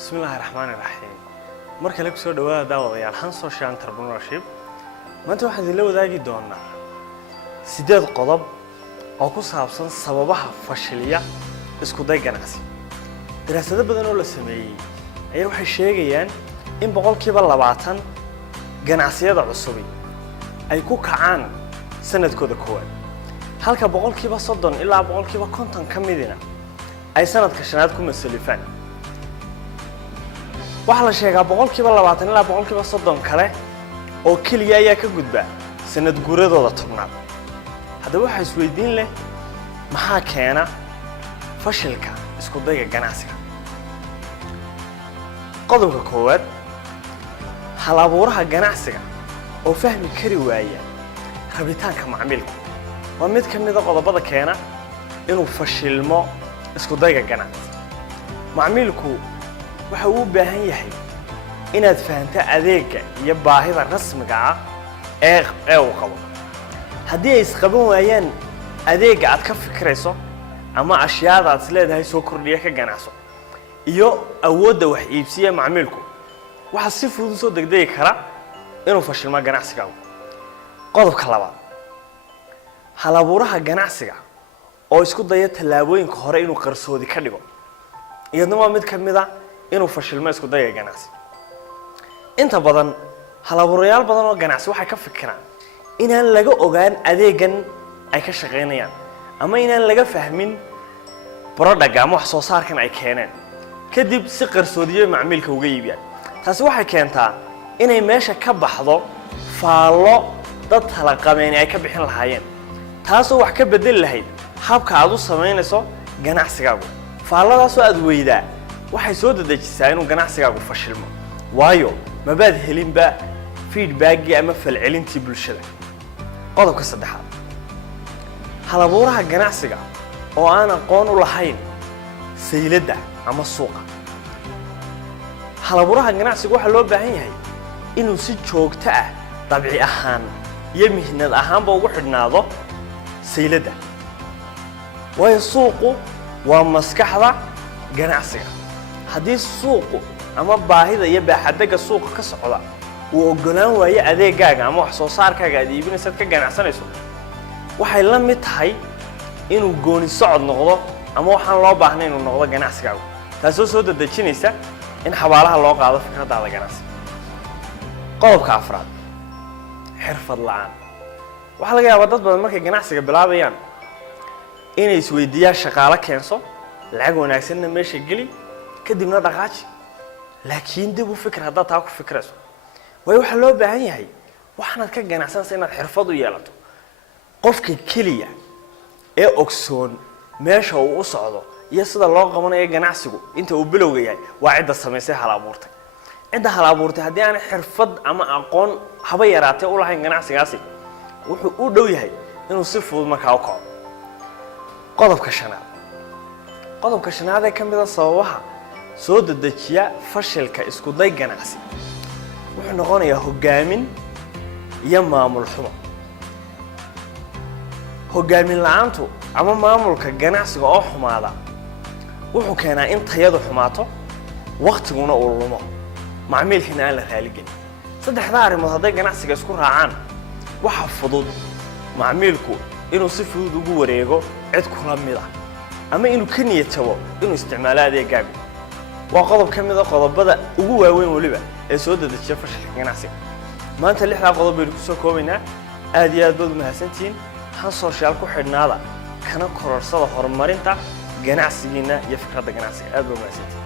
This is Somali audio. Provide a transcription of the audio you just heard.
بسم الله الرحمن الرحيم marka la soo dhawaada daawadayaal han social entrepreneurship maanta waxaan idin wadaagi doonaa 8 qodob oo ku saabsan sababaha fashiliya isku day ganacsi daraasado badan oo la sameeyay ayaa waxay sheegayaan in 20% ganacsiyada cusub ay ku kacaan sanadkooda koowaad halka 30% ilaa 50% kamidina ay sanadka shanaad ku masalifaan waxa la sheegaa 20% ilaa 30% kale oo kaliya ayaa ka gudba sanad guuradooda tobnaad haddaba waxa isweydiin leh maxaa keena fashilka isku dayga ganacsiga qodobka koowaad hal abuuraha ganacsiga oo fahmi kari waaya rabitaanka macaamilka waa mid ka mid ah qodobada keena inuu fashilmo isku dayga ganacsi macaamilku waxa uu baahan yahay inaad fahanto adeegga iyo baahida rasmiga ah ee uu qabo haddii ay isqaban waayaan adeegga aad ka fikirayso ama ashyaada aad leedahay soo kordhiya ka ganacso iyo awoodda wax iibsiga macaamilku waxa si fudud soo degdegi kara inuu fashilmo ganacsigaagu qodobka labaad hal abuuraha ganacsiga oo isku daya tallaabooyinka hore inuu qarsoodi ka dhigo iyaduna waa mid ka mid ah inuu fashilmo isku dayga ganacsi inta badan hal abuurayaal badan oo ganacsi waxay ka fikiraan inaan laga ogaan adeegan ay ka shaqeynayaan ama inaan laga fahmin product ama wax soo saarkan ay keeneen kadib si qarsoodiyo macaamilka uga iibiyaan taasi waxay keentaa inay meesha ka baxdo faalo dad tala qabeen ay ka bixin lahaayeen taasoo wax ka bedeli lahayd habka aad u sameynayso ganacsigaagu faaladaasoo aad weydaa waxay soo dedejisaa inuu ganacsigaagu fashilmo waayo mabaad helinba feedback ama falcelintii bulshada qodobka saddexaad hal abuuraha ganacsiga oo aan aqoon u lahayn sayladda ama suuqa hal abuuraha ganacsiga waxa loo baahan yahay inuu si joogto ah dabci ahaan iyo mihnad ahaanba ugu xidhnaado sayladda waayo suuqu waa maskaxda ganacsiga haddii suuqu ama baahida iyo baaxadda suuqa ka socda uu ogolaan waayo adeegaaga ama wax soo saarkaaga aad iibinaysid ka ganacsanayso waxay la mid tahay inuu gooni socod noqdo ama waxaan loo baahnay inuu noqdo ganacsigaagu taasoo soo dedejinaysa in xabaalaha loo qaado fikradaada ganacsi qodobka afraad xirfad la'aan waxa laga yaabaa dad badan markay ganacsiga bilaabayaan inay isweydiiyaan shaqaale keenso lacag wanaagsanna meesha geli kadibna dhaqaaji laakiin dib u fikir haddaad taa ku fikrayso way waxa loo baahan yahay waxaad ka ganacsanaysaa inaad xirfad u yeelato qofka kaliya ee ogsoon meesha uu u socdo iyo sida loo qabanayo ganacsigu inta uu bilowga yahay waa cidda samaysay hal abuurtay cidda hal abuurtay haddii aan xirfad ama aqoon haba yaraatee u lahayn ganacsigaasi wuxuu u dhow yahay inuu si fudud markaa u kaco qodobka shanaad ee ka mid ah sababaha soo dedejiya fashilka isku day ganacsi wuxuu noqonayaa hogaamin iyo maamul xumo hogaamin la'aantu ama maamulka ganacsiga oo xumaada wuxuu keenaa in tayadu xumaato waqtiguna uu lumo macaamilkina aan la raali gelin saddexda arrimood hadday ganacsiga isku raacaan waxa fudud macaamilku inuu si fudud ugu wareego cid kula mid ah ama inuu ka niyad jabo inuu isticmaalo adeegaaga waa qodob ka mid ah qodobada ugu waaweyn waliba ee soo dedejiya fashilka ganacsiga maanta 6 qodob baynu ku soo koobaynaa aad iyo aad baad u mahadsantihiin han social ku xidhnaada kana kororsada horumarinta ganacsigiina iyo fikradda ganacsiga aad baad u mahadsantihiin